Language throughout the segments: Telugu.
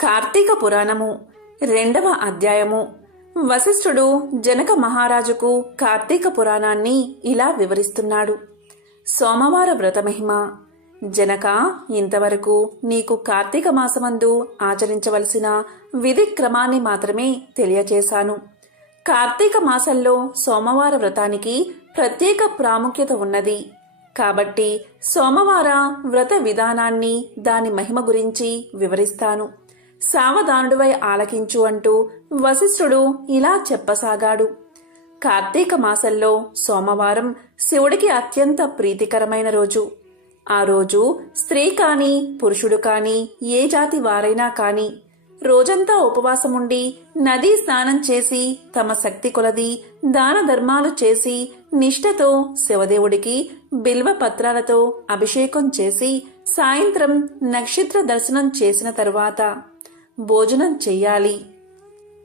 కార్తీక పురాణము రెండవ అధ్యాయము. వశిష్ఠుడు జనక మహారాజుకు కార్తీక పురాణాన్ని ఇలా వివరిస్తున్నాడు. సోమవార వ్రతమహిమ జనక ఇంతవరకు నీకు కార్తీక మాసమందు ఆచరించవలసిన విధి క్రమాన్ని మాత్రమే తెలియచేశాను. కార్తీక మాసంలో సోమవార వ్రతానికి ప్రత్యేక ప్రాముఖ్యత ఉన్నది. కాబట్టి సోమవార వ్రత విధానాన్ని దాని మహిమ గురించి వివరిస్తాను. సావధానుడివై ఆలకించు అంటూ వశిష్ఠుడు ఇలా చెప్పసాగాడు. కార్తీక మాసంలో సోమవారం శివుడికి అత్యంత ప్రీతికరమైన రోజు. ఆ రోజు స్త్రీ కాని పురుషుడు కాని ఏ జాతి వారైనా కాని రోజంతా ఉపవాసముండి నదీ స్నానం చేసి తమ శక్తి కొలది దాన ధర్మాలు చేసి నిష్ఠతో శివదేవుడికి బిల్వ పత్రాలతో అభిషేకం చేసి సాయంత్రం నక్షత్ర దర్శనం చేసిన తరువాత భోజనం చెయ్యాలి.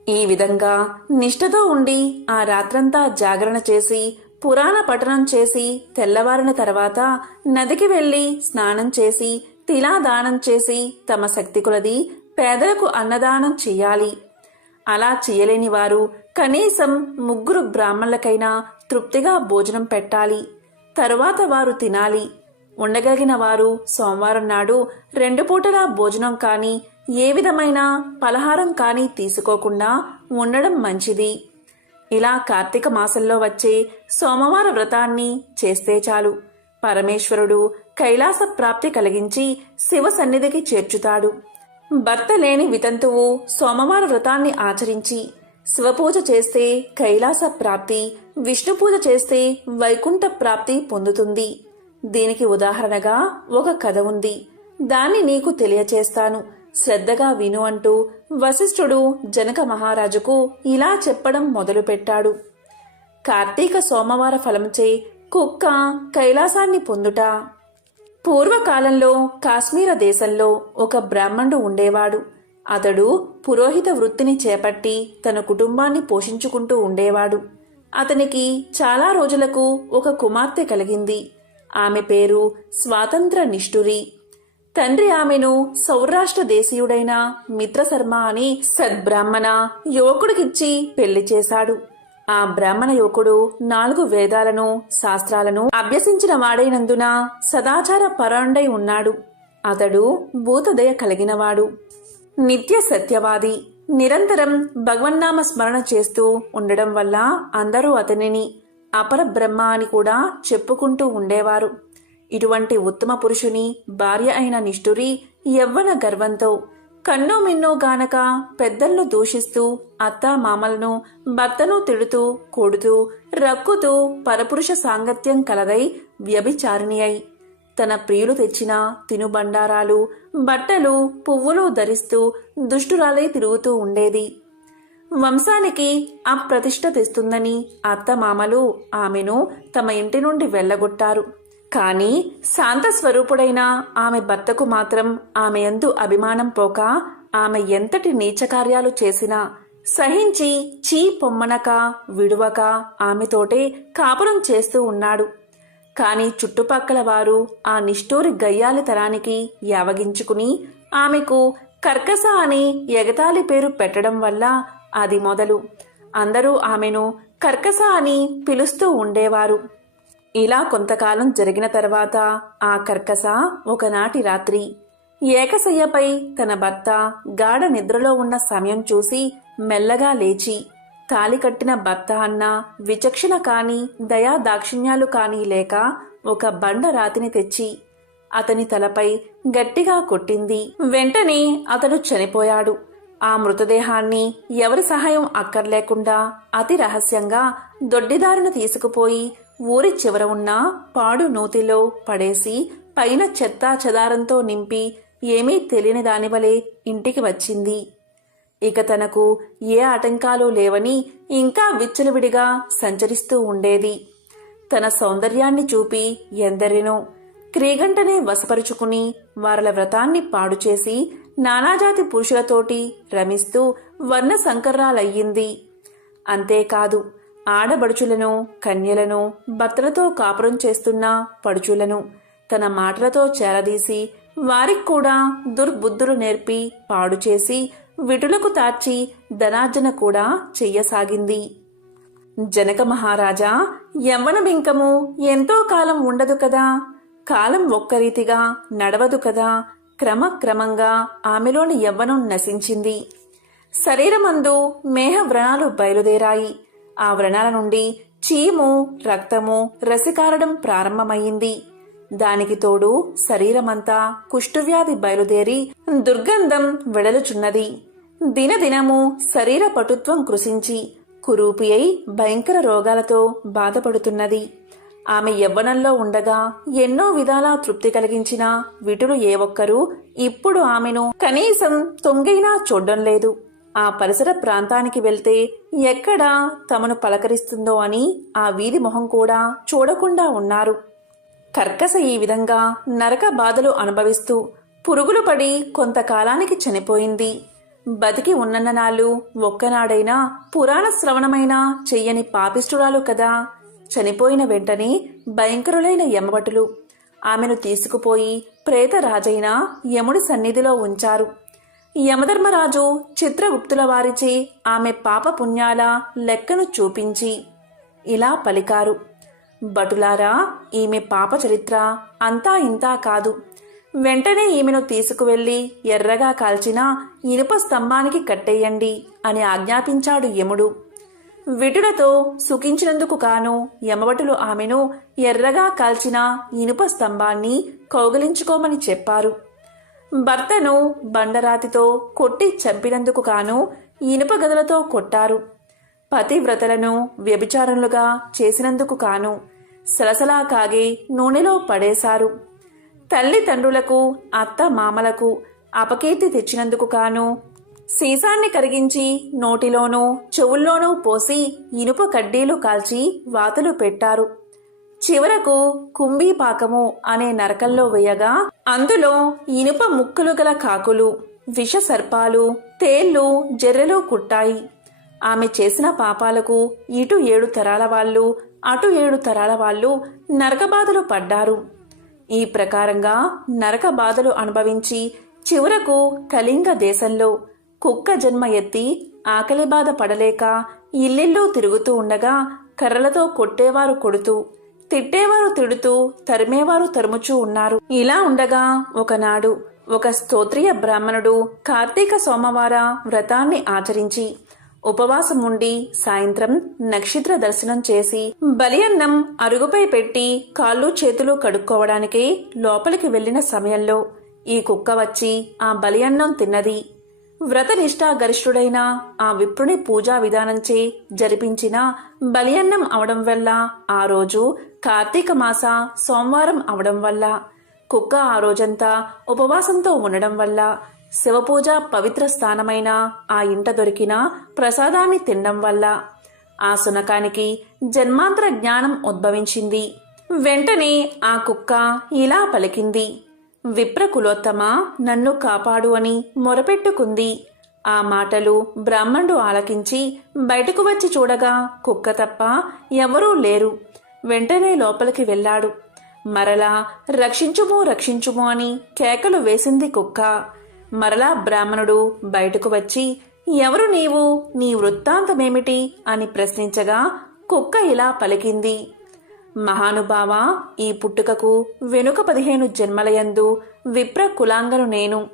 ఈ విధంగా నిష్ఠతో ఉండి ఆ రాత్రంతా జాగరణ చేసి పురాణ పఠనం చేసి తెల్లవారిన తర్వాత నదికి వెళ్ళి స్నానం చేసి తిలాదానం చేసి తమ శక్తి కొలది పేదలకు అన్నదానం చెయ్యాలి. అలా చేయలేని వారు కనీసం ముగ్గురు బ్రాహ్మణులకైనా తృప్తిగా భోజనం పెట్టాలి. తరువాత వారు తినాలి. ఉండగలిగిన వారు సోమవారం నాడు రెండు పూటలా భోజనం కానీ ఏ విధమైన పలహారం కానీ తీసుకోకుండా ఉండడం మంచిది. ఇలా కార్తీక మాసంలో వచ్చే సోమవార వ్రతాన్ని చేస్తే చాలు. పరమేశ్వరుడు కైలాస ప్రాప్తి కలిగించి శివ సన్నిధికి చేర్చుతాడు. భర్త లేని వితంతువు సోమవార వ్రతాన్ని ఆచరించి శివపూజ చేస్తే కైలాస ప్రాప్తి విష్ణు పూజ చేస్తే వైకుంఠ ప్రాప్తి పొందుతుంది. దీనికి ఉదాహరణగా ఒక కథ ఉంది. దాన్ని నీకు తెలియచేస్తాను. శ్రద్ధగా విను అంటూ వశిష్ఠుడు జనక మహారాజుకు ఇలా చెప్పడం మొదలుపెట్టాడు. కార్తీక సోమవార ఫలంచే కుక్క కైలాసాన్ని పొందుట. పూర్వకాలంలో కాశ్మీర దేశంలో ఒక బ్రాహ్మణుడు ఉండేవాడు. అతడు పురోహిత వృత్తిని చేపట్టి తన కుటుంబాన్ని పోషించుకుంటూ ఉండేవాడు. అతనికి చాలా రోజులకు ఒక కుమార్తె కలిగింది. ఆమె పేరు స్వాతంత్ర నిష్ఠురి. తండ్రి ఆమెను సౌరాష్ట్ర దేశీయుడైన మిత్రశర్మ అని సద్బ్రాహ్మణ యువకుడికిచ్చి పెళ్ళి చేశాడు. ఆ బ్రాహ్మణ యువకుడు నాలుగు వేదాలను శాస్త్రాలను అభ్యసించిన వాడైనందున సదాచార పరాండై ఉన్నాడు. అతడు భూతదయ కలిగినవాడు. నిత్య సత్యవాది. నిరంతరం భగవన్నామ స్మరణ చేస్తూ ఉండడం వల్ల అందరూ అతనిని అపర బ్రహ్మ అని కూడా చెప్పుకుంటూ ఉండేవారు. ఇటువంటి ఉత్తమ పురుషుని భార్య అయిన నిష్ఠురి యవ్వన గర్వంతో కన్నో మిన్నో గానక పెద్దలను దూషిస్తూ అత్తా మామలను భర్తను తిడుతూ కొడుతూ రక్కుతూ పరపురుష సాంగత్యం కలదై వ్యభిచారిణి అయి తన ప్రియులు తెచ్చిన తినుబండారాలు బట్టలు పువ్వులు ధరిస్తూ దుష్టురాలై తిరుగుతూ ఉండేది. వంశానికి అప్రతిష్ట తెస్తుందని అత్తమామలు ఆమెను తమ ఇంటి నుండి వెళ్ళగొట్టారు. కానీ శాంత స్వరూపుడైన ఆమె భర్తకు మాత్రం ఆమె ఎందు అభిమానం పోక ఆమె ఎంతటి నీచకార్యాలు చేసినా సహించి చీ పొమ్మనక విడువక ఆమెతోటే కాపురం చేస్తూ ఉన్నాడు. కాని చుట్టుపక్కల వారు ఆ నిష్ఠూరి గయ్యాలితనానికి యావగించుకుని ఆమెకు కర్కస అని ఎగతాళి పేరు పెట్టడం వల్ల అది మొదలు. అందరూ ఆమెను కర్కస అని పిలుస్తూ ఉండేవారు. ఇలా కొంతకాలం జరిగిన తర్వాత ఆ కర్కస ఒకనాటి రాత్రి ఏకశయ్యపై తన భర్త గాఢ నిద్రలో ఉన్న సమయం చూసి మెల్లగా లేచి తాలి కట్టిన భర్త అన్న విచక్షణ కాని దయా దాక్షిణ్యాలు కాని లేక ఒక బండ రాతిని తెచ్చి అతని తలపై గట్టిగా కొట్టింది. వెంటనే అతడు చనిపోయాడు. ఆ మృతదేహాన్ని ఎవరి సహాయం అక్కర్లేకుండా అతి రహస్యంగా దొడ్డిదారిన తీసుకుపోయి ఊరి చివర ఉన్న పాడు నూతిలో పడేసి పైన చెత్తా చెదారంతో నింపి ఏమీ తెలియని దానివలే ఇంటికి వచ్చింది. ఇక తనకు ఏ ఆటంకాలు లేవని ఇంకా విచ్చలవిడిగా సంచరిస్తూ ఉండేది. తన సౌందర్యాన్ని చూపి ఎందరినో క్రీగంటనే వశపరుచుకుని వారల వ్రతాన్ని పాడుచేసి నానాజాతి పురుషులతోటి రమిస్తూ వర్ణ సంకర్రాలయ్యింది అంతేకాదు ఆడబడుచులను కన్యలను భర్తలతో కాపురం చేస్తున్న పడుచులను తన మాటలతో చేరదీసి వారికి కూడా దుర్బుద్ధులు నేర్పి పాడు చేసి విటులకు తార్చి ధనార్జన కూడా చెయ్యసాగింది. జనక మహారాజా యవ్వనబింకము ఎంతో కాలం ఉండదు కదా? కాలం ఒక్క రీతిగా నడవదు కదా? క్రమక్రమంగా ఆమెలోని యవ్వనం నశించింది. శరీరమందు మేహ వ్రణాలు బయలుదేరాయి. ఆ వ్రణాల నుండి చీము రక్తము రసికారడం ప్రారంభమయ్యింది. దానికి తోడు శరీరమంతా కుష్ఠవ్యాధి బయలుదేరి దుర్గంధం వెడలుచున్నది. దినదినము శరీర పటుత్వం కృషించి కురూపి అయి భయంకర రోగాలతో బాధపడుతున్నది. ఆమె యవ్వనంలో ఉండగా ఎన్నో విధాలా తృప్తి కలిగించిన విటులు ఏ ఒక్కరూ ఇప్పుడు ఆమెను కనీసం తొంగైనా చూడ్డం లేదు. ఆ పరిసర ప్రాంతానికి వెళ్తే ఎక్కడ తమను పలకరిస్తుందో అని ఆ వీధి మొహం కూడా చూడకుండా ఉన్నారు. కర్కస ఈ విధంగా నరక బాధలు అనుభవిస్తూ పురుగులు పడి కొంతకాలానికి చనిపోయింది. బతికి ఉన్ననాళ్ళు ఒక్కనాడైనా పురాణ శ్రవణమైన చెయ్యని పాపిష్టురాలు కదా. చనిపోయిన వెంటనే భయంకరులైన యమభటులు ఆమెను తీసుకుపోయి ప్రేతరాజైన యముడి సన్నిధిలో ఉంచారు. యమధర్మరాజు చిత్రగుప్తుల వారిచే ఆమె పాప పుణ్యాల లెక్కను చూపించి ఇలా పలికారు. భటులారా ఈమె పాప చరిత్ర అంతా ఇంతా కాదు. వెంటనే ఈమెను తీసుకువెళ్ళి ఎర్రగా కాల్చిన ఇనుప స్తంభానికి కట్టేయండి అని ఆజ్ఞాపించాడు యముడు. విటులతో సుఖించినందుకు కాను యమభటులు ఆమెను ఎర్రగా కాల్చిన ఇనుప స్తంభాన్ని కౌగిలించుకోమని చెప్పారు. భర్తను బండరాతితో కొట్టి చంపినందుకు కాను ఇనుప గదలతో కొట్టారు. పతివ్రతలను వ్యభిచారులుగా చేసినందుకు కాను సలసలా కాగి నూనెలో పడేశారు. తల్లిదండ్రులకు అత్త మామలకు అపకీర్తి తెచ్చినందుకు కాను సీసాన్ని కరిగించి నోటిలోనూ చెవుల్లోనూ పోసి ఇనుప కడ్డీలు కాల్చి వాతలు పెట్టారు. చివరకు కుంభీపాకము అనే నరకంలో వేయగా అందులో ఇనుప ముక్కులు గల కాకులు విష సర్పాలు తేళ్ళు జర్రెలు కుట్టాయి. ఆమె చేసిన పాపాలకు ఇటు ఏడు తరాల వాళ్ళు అటు ఏడు తరాల వాళ్ళు నరకబాధలు పడ్డారు. ఈ ప్రకారంగా నరక బాధలు అనుభవించి చివరకు కళింగ దేశంలో కుక్క జన్మ ఎత్తి ఆకలి బాధ పడలేక ఇల్లిల్లు తిరుగుతూ ఉండగా కర్రలతో కొట్టేవారు కొడుతూ తిట్టేవారు తిడుతూ తరిమేవారు తరుముచూ ఉన్నారు. ఇలా ఉండగా ఒకనాడు ఒక స్తోత్రియ బ్రాహ్మణుడు కార్తీక సోమవార వ్రతాన్ని ఆచరించి ఉపవాసం ఉండి సాయంత్రం నక్షత్ర దర్శనం చేసి బలియన్నం అరుగుపై పెట్టి కాళ్ళు చేతులు కడుక్కోవడానికి లోపలికి వెళ్ళిన సమయంలో ఈ కుక్క వచ్చి ఆ బలియన్నం తిన్నది. వ్రతనిష్టాగరిష్ఠుడైన ఆ విప్రుని పూజా విధానంచే జరిపించిన బలియన్నం అవడం వల్ల ఆ రోజు కార్తీక మాస సోమవారం అవడం వల్ల కుక్క ఆ రోజంతా ఉపవాసంతో ఉండడం వల్ల శివపూజ పవిత్ర స్థానమైన ఆ ఇంట దొరికిన ప్రసాదాన్ని తినడం వల్ల ఆ సునకానికి జన్మాంతర జ్ఞానం ఉద్భవించింది. వెంటనే ఆ కుక్క ఇలా పలికింది. విప్రకులోత్తమ నన్ను కాపాడు అని మొరపెట్టుకుంది. ఆ మాటలు బ్రాహ్మణుడు ఆలకించి బయటకు వచ్చి చూడగా కుక్క తప్ప ఎవరూ లేరు. వెంటనే లోపలికి వెళ్ళాడు. మరలా రక్షించుము రక్షించుము అని కేకలు వేసింది కుక్క. మరలా బ్రాహ్మణుడు బయటకు వచ్చి ఎవరు నీవు? నీ వృత్తాంతమేమిటి? అని ప్రశ్నించగా కుక్క ఇలా పలికింది. మహానుభావ ఈ పుట్టుకకు వెనుక పదిహేను జన్మలయందు విప్ర కులాంగను నేను.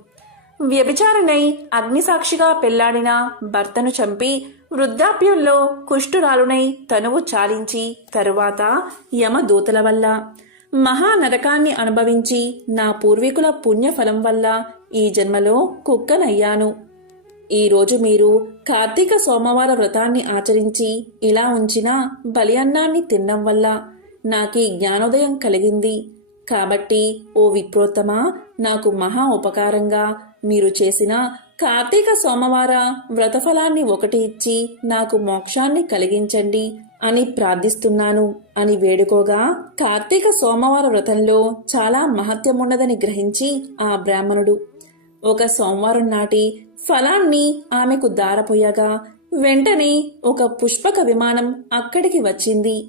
వ్యభిచారినై అగ్నిసాక్షిగా పెళ్ళాడిన భర్తను చంపి వృద్ధాప్యంలో కుష్ఠురాలునై తనువు చాలించి తరువాత యమదూతల వల్ల. మహానరకాన్ని అనుభవించి నా పూర్వీకుల పుణ్యఫలం వల్ల ఈ జన్మలో కుక్కనయ్యాను. ఈరోజు మీరు కార్తీక సోమవార వ్రతాన్ని ఆచరించి ఇలా ఉంచిన బలి అన్నాన్ని తినడం వల్ల నాకీ జ్ఞానోదయం కలిగింది. కాబట్టి ఓ విప్రోత్తమ నాకు మహా ఉపకారంగా. మీరు చేసిన కార్తీక సోమవార వ్రతఫలాన్ని ఒకటి ఇచ్చి నాకు మోక్షాన్ని కలిగించండి అని ప్రార్థిస్తున్నాను అని వేడుకోగా కార్తీక సోమవార వ్రతంలో చాలా మహత్యమున్నదని గ్రహించి ఆ బ్రాహ్మణుడు ఒక సోమవారం నాటి ఫలాన్ని ఆమెకు దారపోయగా వెంటనే ఒక పుష్పక విమానం అక్కడికి వచ్చింది.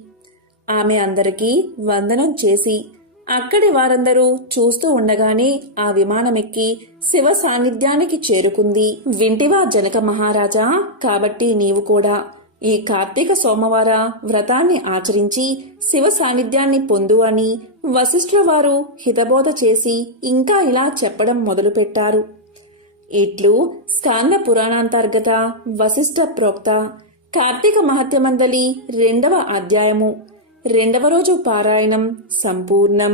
ఆమె అందరికీ వందనం చేసి అక్కడి వారందరూ చూస్తూ ఉండగానే ఆ విమానమెక్కి శివ సాన్నిధ్యానికి చేరుకుంది. వింటివా జనక మహారాజా కాబట్టి నీవు కూడా ఈ కార్తీక సోమవార వ్రతాన్ని ఆచరించి శివ సాన్నిధ్యాన్ని పొందు అని వశిష్ఠుల వారు హితబోధ చేసి ఇంకా ఇలా చెప్పడం మొదలుపెట్టారు. ఇట్లు స్కాంద పురాణాంతర్గత వశిష్ఠ ప్రోక్త కార్తీక మహత్యమందలి రెండవ అధ్యాయము. రెండవ రోజు పారాయణం సంపూర్ణం.